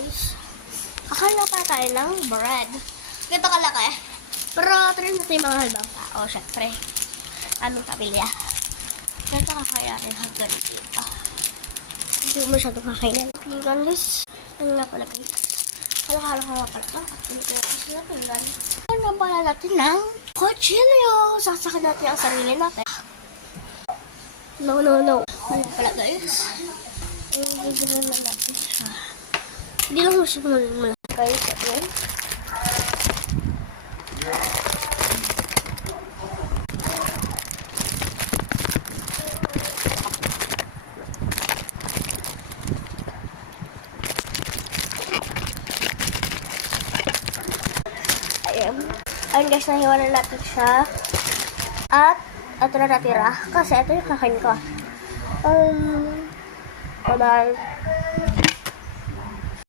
guys. Akala pa tayo ng bread. Ganito kalaki. Pero try natin yung mga halbang tao, syempre. Aming pamilya. Ganito kakayanin hanggang dito. Hindi mo masyadong kakainin. Pinggan guys. Ano nga pala guys. Kala-kala ko nga pala ito. Hindi ko na sila pinggan. Ano pala natin ng kutsilyo. Sasakan natin ang sarili natin. No. Ano pala guys. Hindi na natin siya. Hindi lang siya mula. Guys, okay. Ayun guys, nahiwanan natin siya. At ito na natira. Kasi ito yung kakain ko. Bye-bye.